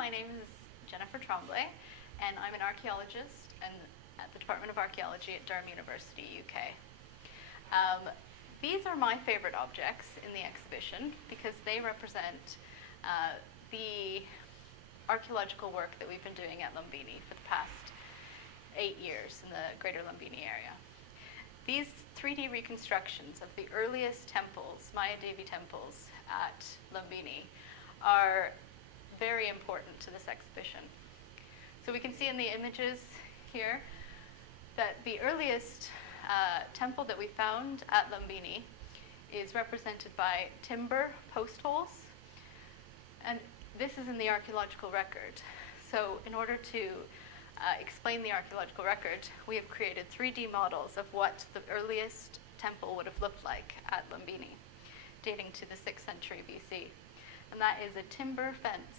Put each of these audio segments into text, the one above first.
my name is Jennifer Tremblay, and I'm an archaeologist at the Department of Archaeology at Durham University, UK. These are my favorite objects in the exhibition because they represent the archaeological work that we've been doing at Lumbini for the past 8 years in the greater Lumbini area. These 3D reconstructions of the earliest temples, Maya Devi temples at Lumbini, are very important to this exhibition. So we can see in the images here that the earliest temple that we found at Lumbini is represented by timber post holes, and this is in the archaeological record. So in order to explain the archaeological record, we have created 3D models of what the earliest temple would have looked like at Lumbini, dating to the 6th century BC. And that is a timber fence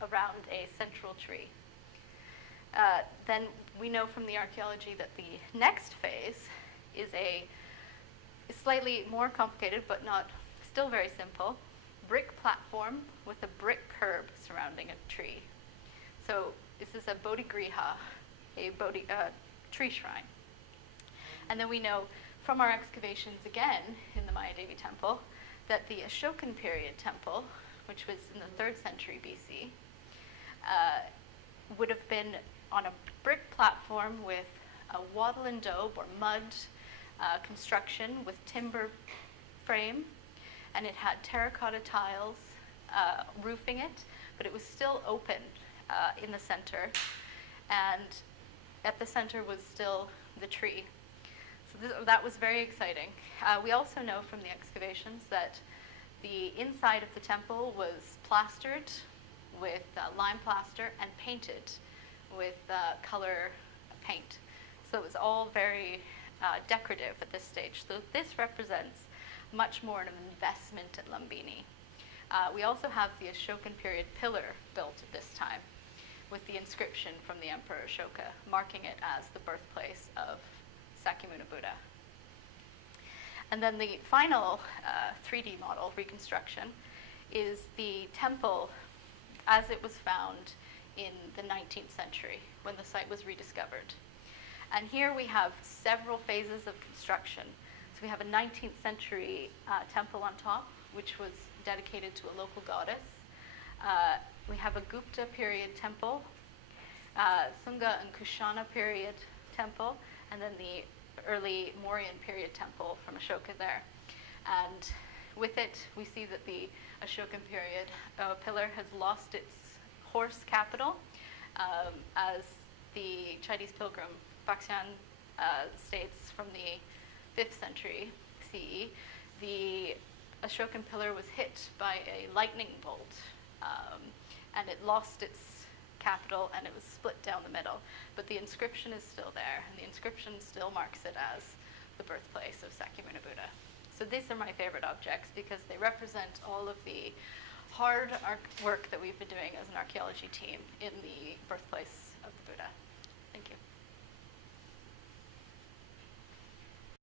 around a central tree. Then we know from the archaeology that the next phase is a slightly more complicated, but not still very simple, brick platform with a brick curb surrounding a tree. So this is a bodhigriha, a tree shrine. And then we know from our excavations again in the Maya Devi temple that the Ashokan period temple, which was in the 3rd century BC, would have been on a brick platform with a wattle and daub or mud construction with timber frame, and it had terracotta tiles roofing it, but it was still open in the center, and at the center was still the tree. So that was very exciting. We also know from the excavations that the inside of the temple was plastered with lime plaster and painted with color paint. So it was all very decorative at this stage. So this represents much more of an investment at Lumbini. We also have the Ashokan period pillar built at this time with the inscription from the Emperor Ashoka, marking it as the birthplace of Sakyamuni Buddha. And then the final 3D model reconstruction is the temple as it was found in the 19th century when the site was rediscovered. And here we have several phases of construction. So we have a 19th century temple on top, which was dedicated to a local goddess. We have a Gupta period temple, Sunga and Kushana period temple, and then the early Mauryan period temple from Ashoka there. And with it, we see that the Ashokan period pillar has lost its horse capital, as the Chinese pilgrim Faxian states from the 5th century CE. The Ashokan pillar was hit by a lightning bolt, and it lost its capital, and it was split down the middle. But the inscription is still there, and the inscription still marks it as the birthplace of Sakyamuni Buddha. So these are my favorite objects because they represent all of the hard work that we've been doing as an archaeology team in the birthplace of the Buddha. Thank you.